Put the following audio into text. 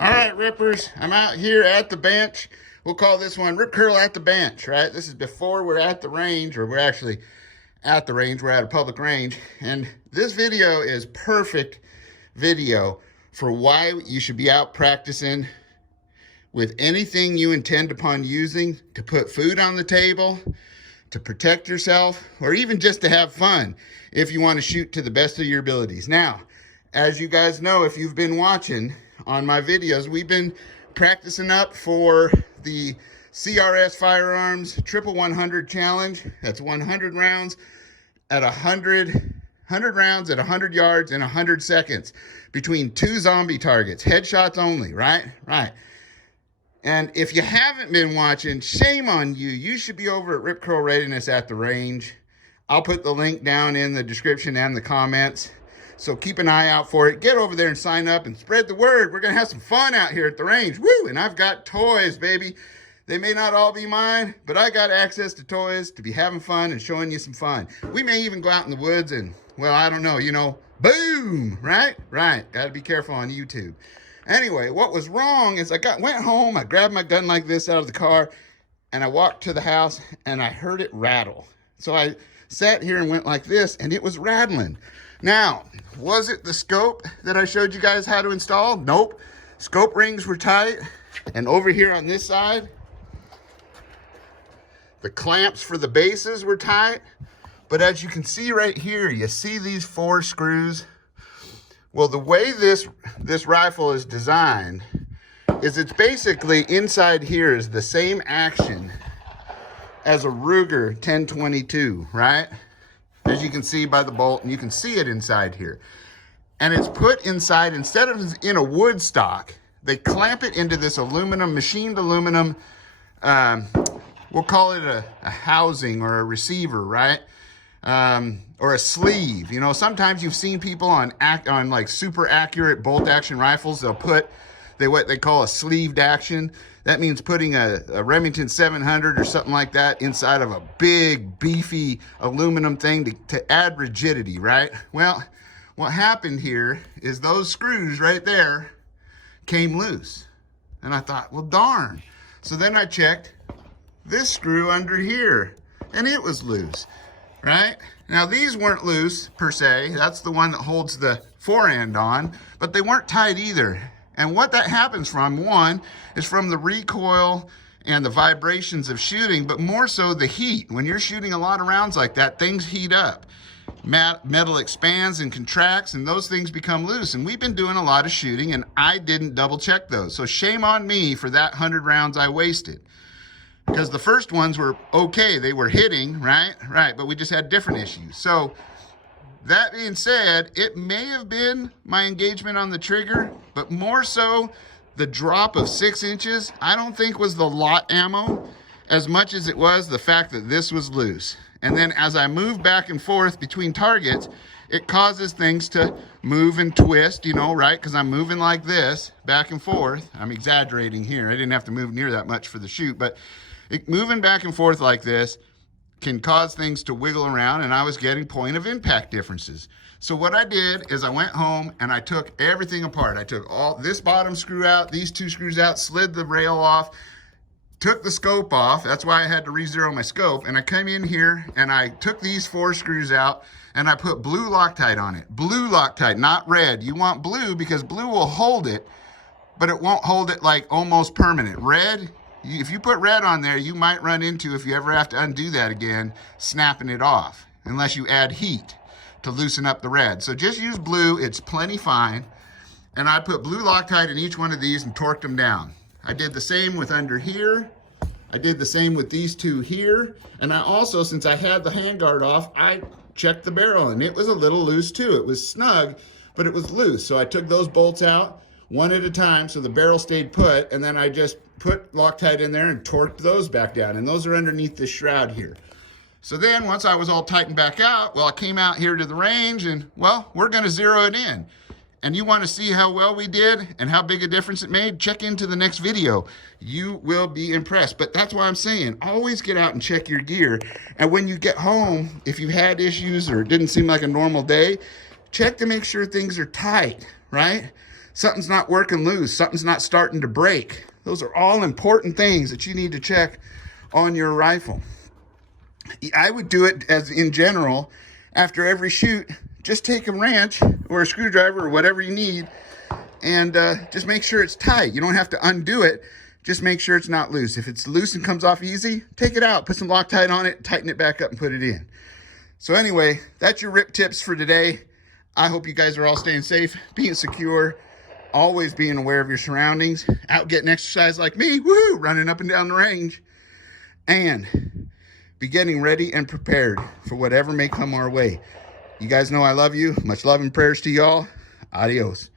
All right, Rippers, I'm out here at the bench. We'll call this one Rip Curl at the bench, right? This is before we're at the range, or we're actually at the range. We're at a public range. And this video is perfect video for why you should be out practicing with anything you intend upon using to put food on the table, to protect yourself, or even just to have fun if you want to shoot to the best of your abilities. Now, as you guys know, if you've been watching on my videos, we've been practicing up for the CRS Firearms Triple 100 Challenge. That's 100 rounds at 100 rounds at 100 yards in 100 seconds between 2 zombie targets, headshots only, right? Right. And if you haven't been watching, shame on you. You should be over at Rip Curl Readiness at the range. I'll put the link down in the description and the comments. So keep an eye out for it. Get over there and sign up and spread the word. We're going to have some fun out here at the range. Woo! And I've got toys, baby. They may not all be mine, but I got access to toys to be having fun and showing you some fun. We may even go out in the woods and, well, I don't know, boom, right? Right. Got to be careful on YouTube. Anyway, what was wrong is went home, I grabbed my gun like this out of the car, and I walked to the house, and I heard it rattle. So I sat here and went like this, and it was rattling. Now, was it the scope that I showed you guys how to install? Nope. Scope rings were tight. And over here on this side, the clamps for the bases were tight. But as you can see right here, you see these 4 screws? Well, the way this rifle is designed is it's basically inside here is the same action as a Ruger 1022, right? As you can see by the bolt, and you can see it inside here. And it's put inside, instead of in a wood stock, they clamp it into this aluminum, machined aluminum, we'll call it a housing or a receiver, right? Or a sleeve. Sometimes you've seen people on like super accurate bolt action rifles, they'll put what they call a sleeved action. That means putting a Remington 700 or something like that inside of a big, beefy aluminum thing to add rigidity, right? Well, what happened here is those screws right there came loose. And I thought, well, darn. So then I checked this screw under here, and it was loose, right? Now, these weren't loose, per se. That's the one that holds the forend on, but they weren't tight either. And what that happens from, one, is from the recoil and the vibrations of shooting, but more so the heat. When you're shooting a lot of rounds like that, things heat up. Metal expands and contracts, and those things become loose. And we've been doing a lot of shooting, and I didn't double check those. So shame on me for that 100 rounds I wasted. Because the first ones were okay. They were hitting, right? Right, but we just had different issues. So that being said, it may have been my engagement on the trigger, but more so the drop of 6 inches, I don't think was the lot ammo as much as it was the fact that this was loose. And then as I move back and forth between targets, it causes things to move and twist, right? Because I'm moving like this, back and forth. I'm exaggerating here. I didn't have to move near that much for the shoot, but moving back and forth like this can cause things to wiggle around, and I was getting point of impact differences. So what I did is I went home and I took everything apart. I took all this bottom screw out, these 2 screws out, slid the rail off, took the scope off. That's why I had to re-zero my scope. And I came in here and I took these 4 screws out and I put blue Loctite on it. Blue Loctite, not red. You want blue because blue will hold it, but it won't hold it like almost permanent. Red, if you put red on there, you might run into, if you ever have to undo that again, snapping it off, unless you add heat to loosen up the red. So just use blue, it's plenty fine. And I put blue Loctite in each one of these and torqued them down. I did the same with under here. I did the same with these 2 here. And I also, since I had the handguard off, I checked the barrel and it was a little loose too. It was snug, but it was loose. So I took those bolts out one at a time so the barrel stayed put, and then I just put Loctite in there and torqued those back down, and those are underneath this shroud here. So then once I was all tightened back out, well, I came out here to the range and, well, we're gonna zero it in. And you wanna see how well we did and how big a difference it made? Check into the next video. You will be impressed. But that's why I'm saying, always get out and check your gear. And when you get home, if you had issues or it didn't seem like a normal day, check to make sure things are tight, right? something's not working loose, something's not starting to break. Those are all important things that you need to check on your rifle. I would do it as in general, after every shoot, just take a wrench or a screwdriver or whatever you need and just make sure it's tight. You don't have to undo it. Just make sure it's not loose. If it's loose and comes off easy, take it out, put some Loctite on it, tighten it back up and put it in. So anyway, that's your rip tips for today. I hope you guys are all staying safe, being secure, always being aware of your surroundings, out getting exercise like me, woohoo, running up and down the range, and be getting ready and prepared for whatever may come our way. You guys know I love you. Much love and prayers to y'all. Adios.